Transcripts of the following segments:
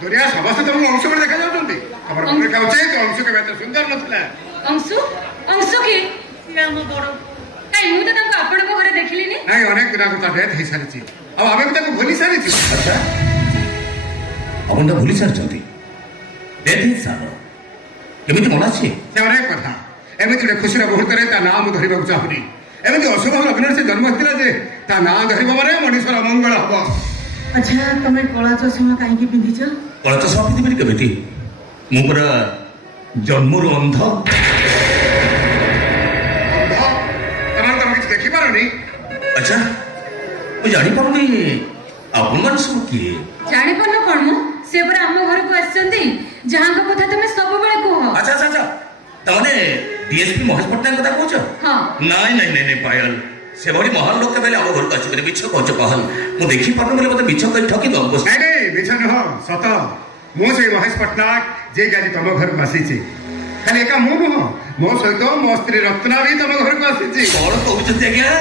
दुनिया समस्त तुमको अंशु में देखा जाऊँ खबर देखा अंशु के बेहतर सुंदर नथिला अंशु अंशु की बड़ कहीं मुझे तो आपण को घरे देखिली नहीं अनेक दिन को डेथ हो सारी अब आम भी भूली सारी अच्छा अपन तो भूली सारी डेथ ही सार केमी मन अच्छे से अनेक कथा एमती गोटे खुशी मुहूर्त नाम धरवा चाहूनी एमती अशुभ लग्न से जन्म होता ना धरव माने मनुष्यर अमंगल हम अच्छा तुम कला चषमा कहीं पिंधिच कला चषमा पिंधि केमी मु पूरा जन्मरू अंध देखी पारनी अच्छा मुझे जानी पारुनी आपण मन सब किए जानी पारन कोन मु से पर हम घर को आछंती जहां को कथा तुम सब बेले कह अच्छा अच्छा अच्छा तने डीएसपी महेश पटनायक कथा कहछ हां नहीं नहीं नहीं नहीं पायल से बड़ी महान लोक बेले हम घर को आछि मिछ कहछ कहल मु देखि पारन बोले मते मिछ कहि ठकी दो नहीं नहीं मिछ न सत मो से महेश पटनायक जे गाजी तुम घर को आसीछि खाली एका मु नुह मो सहित मो स्त्री रत्ना भी तुम घर को आसीछि कौन कहउछथि आज्ञा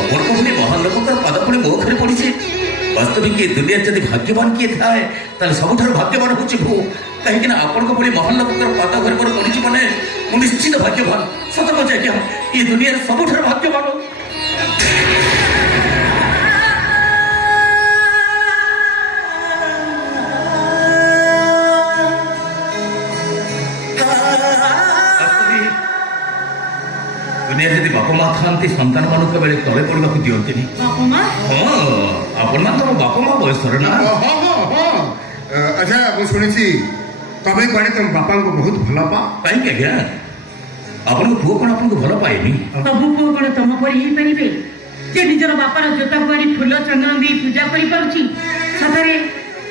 अपन को बोले महान लोक पाद पुणी मो घरे पड़ी वास्तविक ये दुनिया जदि भाग्यवान किए थाए ताले सबुठार भाग्यवान होछि भो कहीं आपण को बोले महान लोक पाद घर पर पड़ी माने मु निश्चित भाग्यवान सत कहछ आज्ञा ये दुनिया सबुठार भाग्यवान दुनिया जदि बापा माँ था सन्तान मानक बेले तले पड़ा दिखती हाँ आपण मान तो बापा माँ बयस ना अच्छा मुझे शुणी तमें कहे तुम बापा को बहुत भल पा कहीं आज्ञा आपन पुओ कौन आपन भल पाएनि सब पुओ कौन तुम परी ही पारे जे निजर बापार जोता बुआरी फूल चंदन दी पूजा करि पारुची सतरे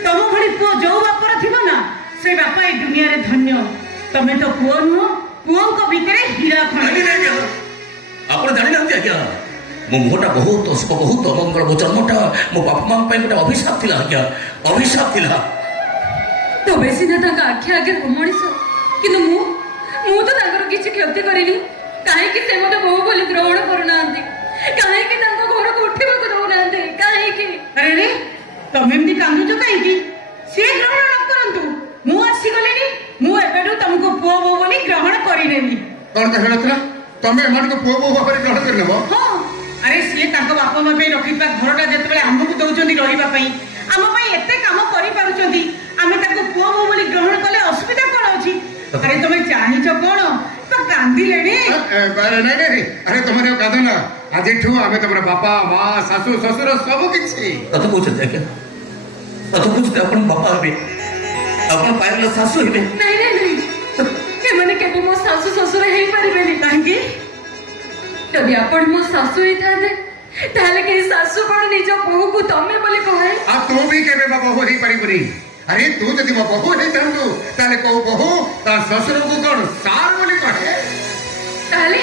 तुम भली पुओ जो बापर थिबो ना से बापा ए दुनिया रे धन्य तमे तो पुओ नुह पुओ को भीतर हीरा खण आप जानी ना आज्ञा मो मुहटा बहुत बहुत अमंगल मो जन्मटा मो बापा माँ गोटे अभिशाप थिला आज्ञा अभिशाप थिला तो बेसी ना ताका आखि आगे मनीष किंतु मु मु तो ताकर किछि क्षति करिनी काहे कि से मते बहु बोली ग्रहण करूनांती काहे कि तांको घर को उठिबा को दउनांती काहे कि अरे रे तमे एमती कांदु जो काहे कि से ग्रहण न करंतु मु आसी गलेनी मु एबेडू तुमको पुओ बो बोली ग्रहण करिनेनी कौन कह रहा तमें एमान को पुओ बो भाବରେ ग्रहण कर लेबो हां अरे सी तांको बापा मा पे रखिबा घरटा जेतबेले हमकु दउचंदी रहिबा पई हम पई एते काम करि पारुचंदी आमे ताको पुओ बो बोली ग्रहण कले असुविधा कोन अछि अरे तुम चाहनिछ कोन तो कांदी लेनी अरे नहीं नहीं अरे तुम्हारे कदम ना आज ठू आमे तुमरा बापा माँ सासू ससुर सब किछि तत पूछत आज्ञा तत पूछते अपन बापा हेबे अपन पायला सासू हेबे नहीं नहीं नहीं के माने के मो सासू ससुर हेई परिबेनी काहे जदि आपण मो सासू ही थाते ताले के सासू पण निज बहु को तमे बोले कहे आ तू भी केबे बहु ही परिबनी अरे तू जदि मो बहु ही थांतु ताले को बहु ता ससुर को कोन सार बोली कहे ताले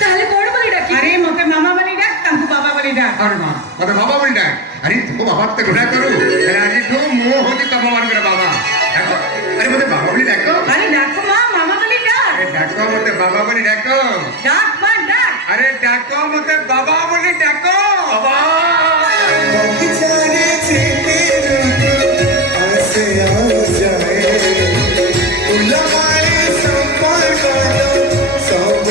ताले कोन बोली डाकी अरे मते मामा बोली डाक तांको बाबा बोली डाक अरे मां मते बाबा बोली डाक अरे तू बाबा ते गुना करू अरे आज ठू मो होती तम मान करे बाबा डाको अरे मते बाबा बोली डाको अरे डाको मामा बोली डाक अरे डाको मते बाबा बोली डाको डाक मां डाक अरे डाको मते बाबा बोली डाको बाबा सब